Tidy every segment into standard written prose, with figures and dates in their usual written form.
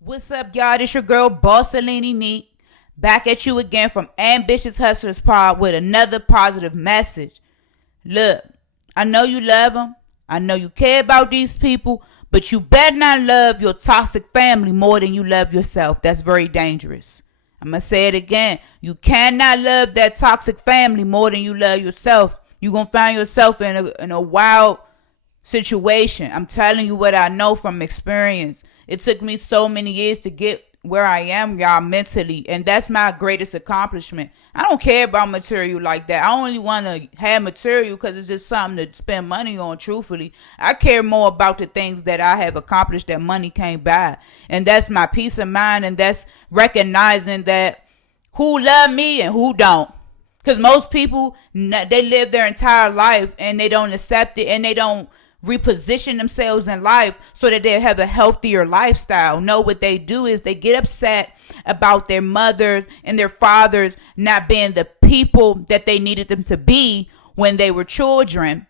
What's up, y'all? This your girl, Bossalini Neat, back at you again from Ambitious Hustlers Pod with another positive message. Look, I know you love them. I know you care about these people, but you better not love your toxic family more than you love yourself. That's very dangerous. I'm going to say it again. You cannot love that toxic family more than you love yourself. You're going to find yourself in a wild situation. I'm telling you what I know from experience. It took me so many years to get where I am, y'all, mentally. And that's my greatest accomplishment. I don't care about material like that. I only want to have material because it's just something to spend money on, truthfully. I care more about the things that I have accomplished that money can't buy. And that's my peace of mind. And that's recognizing that who love me and who don't. Because most people, they live their entire life and they don't accept it and they don't reposition themselves in life so that they have a healthier lifestyle. No, what they do is they get upset about their mothers and their fathers not being the people that they needed them to be when they were children,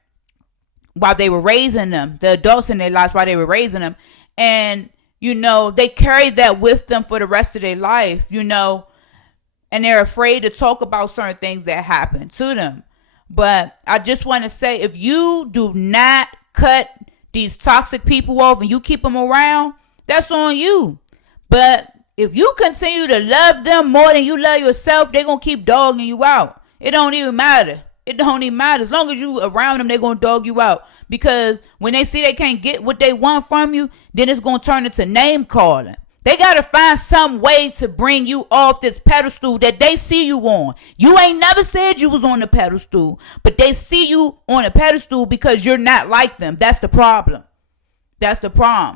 while they were raising them, the adults in their lives while they were raising them. And, they carry that with them for the rest of their life, and they're afraid to talk about certain things that happen to them. But I just want to say, if you do not cut these toxic people off and you keep them around, that's on you. But if you continue to love them more than you love yourself, they're going to keep dogging you out. It don't even matter. As long as you around them, they're going to dog you out. Because when they see they can't get what they want from you, then it's going to turn into name calling. They got to find some way to bring you off this pedestal that they see you on. You ain't never said you was on the pedestal, but they see you on a pedestal because you're not like them. That's the problem.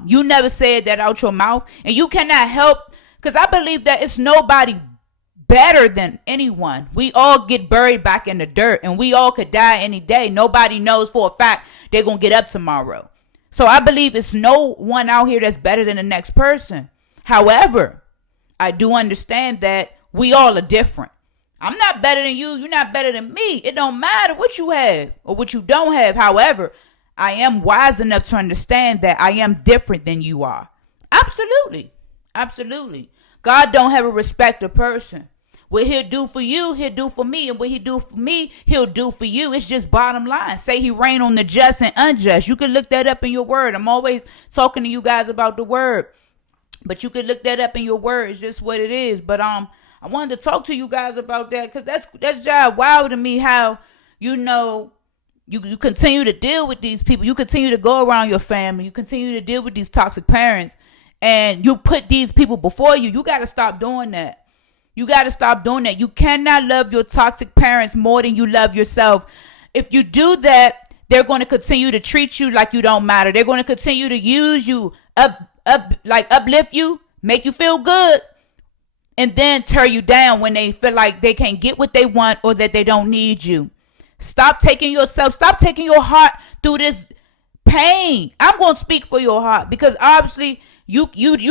You never said that out your mouth, and you cannot help, because I believe that it's nobody better than anyone. We all get buried back in the dirt, and we all could die any day. Nobody knows for a fact they're going to get up tomorrow. So I believe it's no one out here that's better than the next person. However, I do understand that we all are different. I'm not better than you. You're not better than me. It don't matter what you have or what you don't have. However, I am wise enough to understand that I am different than you are. Absolutely. God don't have a respect of person. What he'll do for you, he'll do for me. And what he do for me, he'll do for you. It's just bottom line. Say he reign on the just and unjust. You can look that up in your word. I'm always talking to you guys about the word. But you could look that up in your words, just what it is. But I wanted to talk to you guys about that because that's just wild to me how, you continue to deal with these people. You continue to go around your family. You continue to deal with these toxic parents. And you put these people before you. You got to stop doing that. You cannot love your toxic parents more than you love yourself. If you do that, they're going to continue to treat you like you don't matter. They're going to continue to use you uplift you, make you feel good, and then tear you down when they feel like they can't get what they want or that they don't need you. Stop taking your heart through this pain. I'm going to speak for your heart because obviously you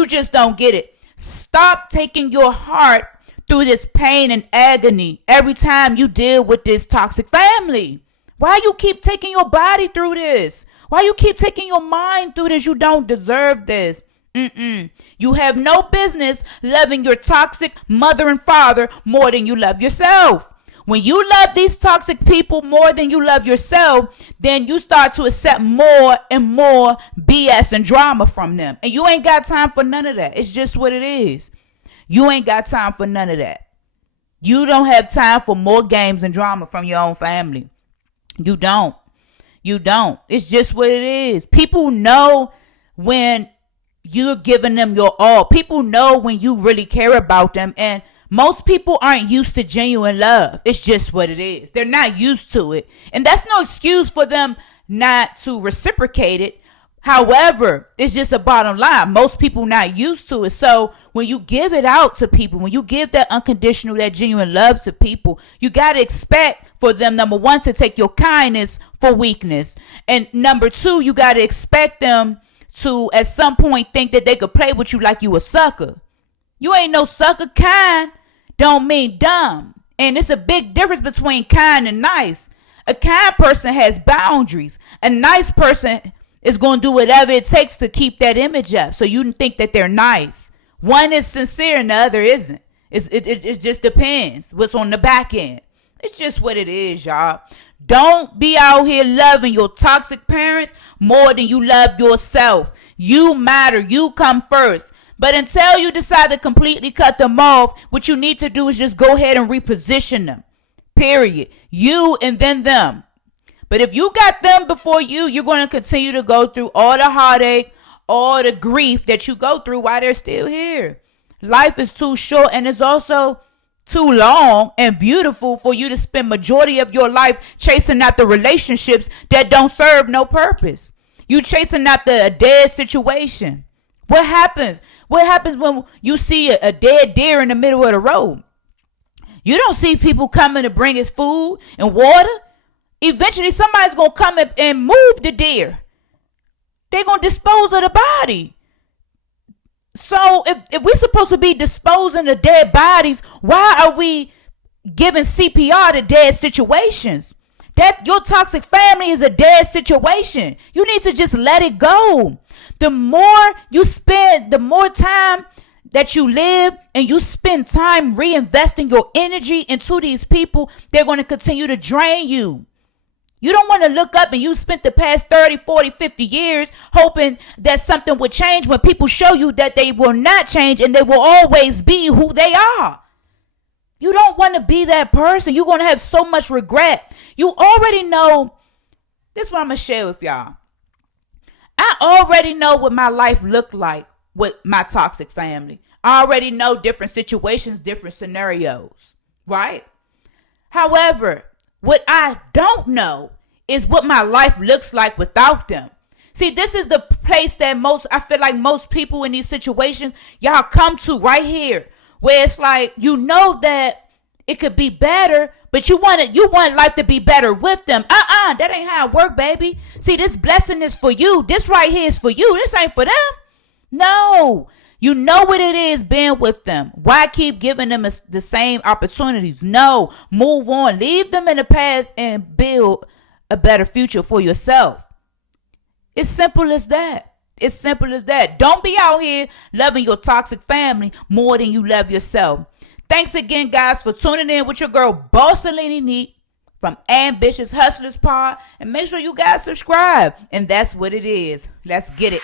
just don't get it. Stop taking your heart through this pain and agony every time you deal with this toxic family. Why you keep taking your body through this? Why you keep taking your mind through this? You don't deserve this. You have no business loving your toxic mother and father more than you love yourself. When you love these toxic people more than you love yourself, then you start to accept more and more BS and drama from them. And you ain't got time for none of that. It's just what it is. You ain't got time for none of that. You don't have time for more games and drama from your own family. You don't. It's just what it is. People know when you're giving them your all. People know when you really care about them. And most people aren't used to genuine love. It's just what it is. They're not used to it. And that's no excuse for them not to reciprocate it. However, it's just a bottom line. Most people not used to it. So when you give it out to people, when you give that unconditional, that genuine love to people, you got to expect for them, number one, to take your kindness for weakness. And number two, you got to expect them to at some point think that they could play with you like you a sucker. You ain't no sucker. Kind don't mean dumb. And it's a big difference between kind and nice. A kind person has boundaries. A nice person is going to do whatever it takes to keep that image up. So you think that they're nice. One is sincere and the other isn't. It just depends what's on the back end. It's just what it is, y'all. Don't be out here loving your toxic parents more than you love yourself. You matter. You come first. But until you decide to completely cut them off, what you need to do is just go ahead and reposition them. Period. You and then them. But if you got them before you, you're going to continue to go through all the heartache, all the grief that you go through while they're still here. Life is too short, and it's also too long and beautiful for you to spend majority of your life chasing out the relationships that don't serve no purpose. You chasing out the dead situation. What happens? What happens when you see a dead deer in the middle of the road? You don't see people coming to bring us food and water. Eventually, somebody's going to come and move the deer. They're going to dispose of the body. So if we're supposed to be disposing of dead bodies, why are we giving CPR to dead situations? That your toxic family is a dead situation. You need to just let it go. The more you spend, the more time that you live and you spend time reinvesting your energy into these people, they're going to continue to drain you. You don't want to look up and you spent the past 30, 40, 50 years hoping that something would change when people show you that they will not change and they will always be who they are. You don't want to be that person. You're going to have so much regret. You already know. This is what I'm going to share with y'all. I already know what my life looked like with my toxic family. I already know different situations, different scenarios, right? However, what I don't know is what my life looks like without them. See, this is the place that I feel like most people in these situations, y'all come to right here, where it's like, you know that it could be better, but you want life to be better with them. That ain't how it work, baby. See, this blessing is for you. This right here is for you. This ain't for them. No. You know what it is being with them. Why keep giving them the same opportunities? No, move on. Leave them in the past and build a better future for yourself. It's simple as that. It's simple as that. Don't be out here loving your toxic family more than you love yourself. Thanks again, guys, for tuning in with your girl, Bossalini Neat from Ambitious Hustlers Pod. And make sure you guys subscribe. And that's what it is. Let's get it.